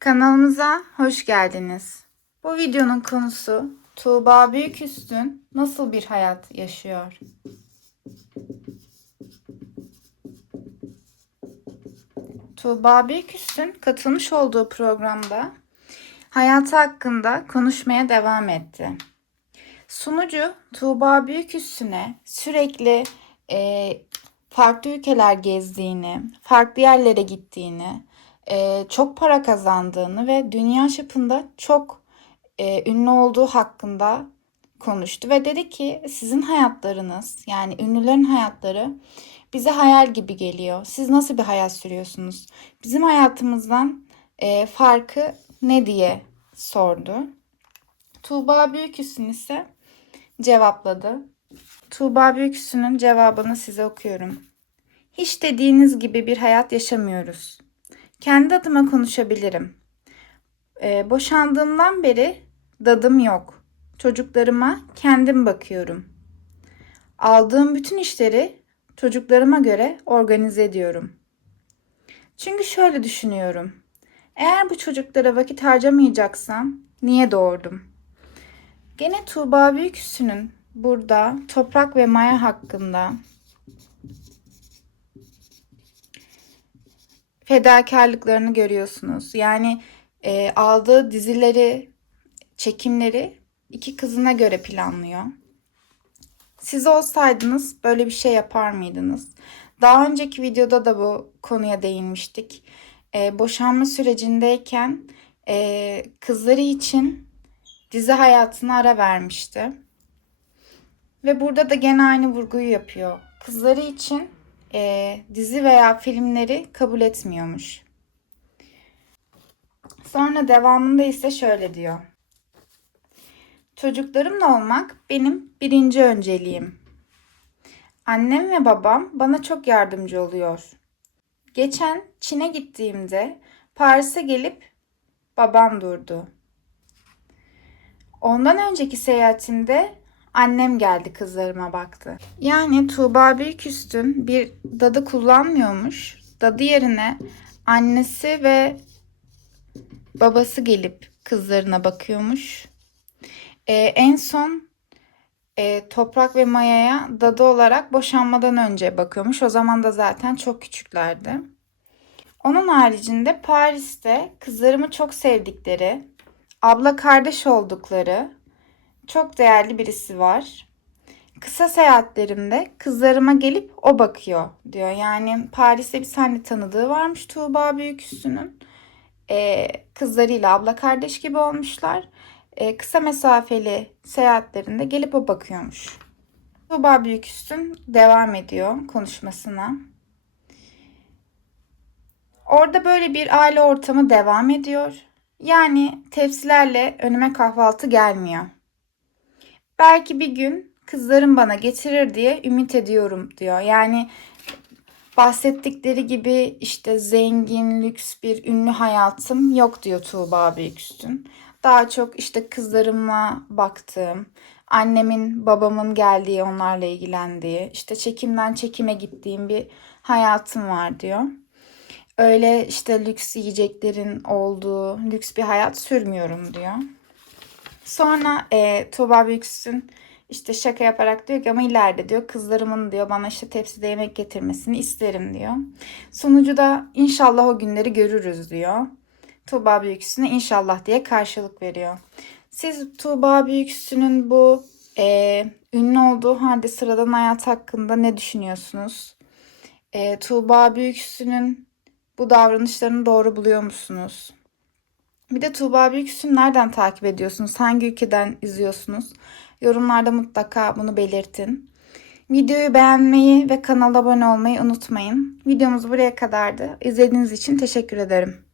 Kanalımıza hoş geldiniz. Bu videonun konusu Tuğba Büyüküstün nasıl bir hayat yaşıyor? Tuğba Büyüküstün katılmış olduğu programda hayatı hakkında konuşmaya devam etti. Sunucu Tuğba Büyüküstün'e sürekli farklı ülkeler gezdiğini, farklı yerlere gittiğini, çok para kazandığını ve dünya çapında çok ünlü olduğu hakkında konuştu ve dedi ki sizin hayatlarınız, yani ünlülerin hayatları bize hayal gibi geliyor. Siz nasıl bir hayat sürüyorsunuz? Bizim hayatımızdan farkı ne diye sordu. Tuğba Büyüküstün ise cevapladı. Tuğba Büyüküstün'ün cevabını size okuyorum. Hiç dediğiniz gibi bir hayat yaşamıyoruz. Kendi adıma konuşabilirim. Boşandığımdan beri dadım yok. Çocuklarıma kendim bakıyorum. Aldığım bütün işleri çocuklarıma göre organize ediyorum. Çünkü şöyle düşünüyorum. Eğer bu çocuklara vakit harcamayacaksam niye doğurdum? Gene Tuğba Büyüküstü'nün burada toprak ve maya hakkında fedakarlıklarını görüyorsunuz. Yani aldığı dizileri, çekimleri iki kızına göre planlıyor. Siz olsaydınız böyle bir şey yapar mıydınız? Daha önceki videoda da bu konuya değinmiştik. Boşanma sürecindeyken kızları için dizi hayatına ara vermişti. Ve burada da gene aynı vurguyu yapıyor. Kızları için dizi veya filmleri kabul etmiyormuş. Sonra devamında ise şöyle diyor. Çocuklarımla olmak benim birinci önceliğim. Annem ve babam bana çok yardımcı oluyor. Geçen Çin'e gittiğimde Paris'e gelip babam durdu. Ondan önceki seyahatimde annem geldi kızlarıma baktı. Yani Tuğba Büyüküstün bir dadı kullanmıyormuş. Dadı yerine annesi ve babası gelip kızlarına bakıyormuş. En son Toprak ve Maya'ya dadı olarak boşanmadan önce bakıyormuş. O zaman da zaten çok küçüklerdi. Onun haricinde Paris'te kızlarımı çok sevdikleri, abla kardeş oldukları çok değerli birisi var. Kısa seyahatlerimde kızlarıma gelip o bakıyor diyor. Yani Paris'te bir tane tanıdığı varmış Tuğba Büyüküstü'nün. Kızlarıyla abla kardeş gibi olmuşlar. Kısa mesafeli seyahatlerinde gelip o bakıyormuş. Tuğba Büyüküstün devam ediyor konuşmasına. Orada böyle bir aile ortamı devam ediyor. Yani tepsilerle önüme kahvaltı gelmiyor. Belki bir gün kızlarım bana getirir diye ümit ediyorum diyor. Yani bahsettikleri gibi işte zengin, lüks bir ünlü hayatım yok diyor Tuğba Büyüküstün. Daha çok işte kızlarıma baktığım, annemin, babamın geldiği, onlarla ilgilendiği, işte çekimden çekime gittiğim bir hayatım var diyor. Öyle işte lüks yiyeceklerin olduğu, lüks bir hayat sürmüyorum diyor. Sonra Tuğba Büyüküstün işte şaka yaparak diyor ki ama ileride diyor kızlarımın diyor bana işte tepside yemek getirmesini isterim diyor. Sonucu da inşallah o günleri görürüz diyor. Tuğba Büyüküstün'e inşallah diye karşılık veriyor. Siz Tuğba Büyüküstün'ün bu ünlü olduğu halde sıradan hayat hakkında ne düşünüyorsunuz? Tuğba Büyüküstün'ün bu davranışlarını doğru buluyor musunuz? Bir de Tuğba Büyüküstü'nü nereden takip ediyorsunuz? Hangi ülkeden izliyorsunuz? Yorumlarda mutlaka bunu belirtin. Videoyu beğenmeyi ve kanala abone olmayı unutmayın. Videomuz buraya kadardı. İzlediğiniz için teşekkür ederim.